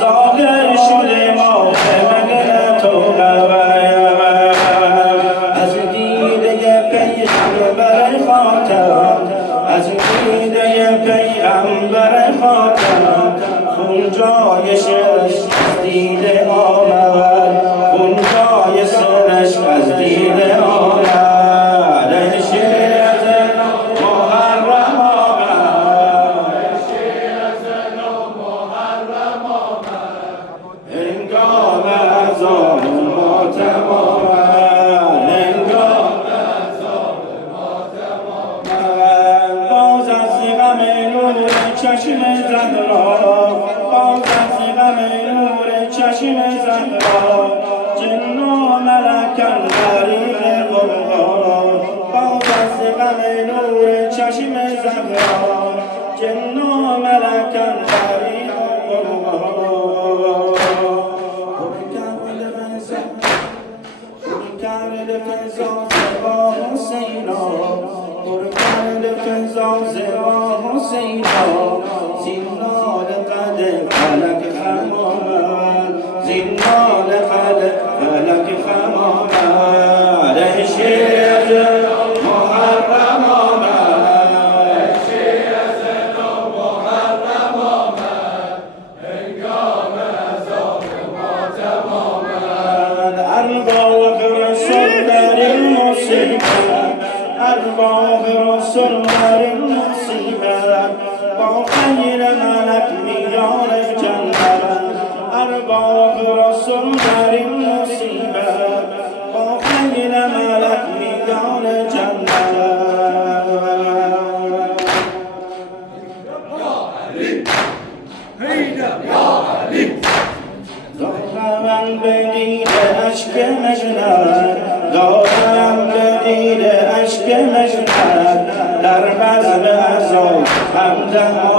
ظاهر شده ما من تو از دیده پیغمبر خاتم، از دیده پیغمبر خاتم، خون جای شرش از دیده آمد، خون جای سرش از دیده آمد. چشم زهرا باز از غم نور چشم زهرا، جن و ملک غریق غرقا. باز از غم نور چشم زهرا، جن و ملک غریق غرقا. کرد فضا زبا حسینا، کرد فضا زبا حسینا، زینال قد فلک خمامد، زینال قد فلک خمامد. ای شیر محرم آمد، ای شیر زن و محرم آمد، هنگام عذاب ماتم آمد. ارباب رسول در این مصیبت، ارباب رسول در این مصیبت، با خیر ملک میان جنت. ارباب رسول در این مصیبت، با خیر ملک میان جنت. یا علی حیدر یا علی. دارم به دیده اشک مجنت، دارم به دیده اشک مجنت، در بزم عذاب همدم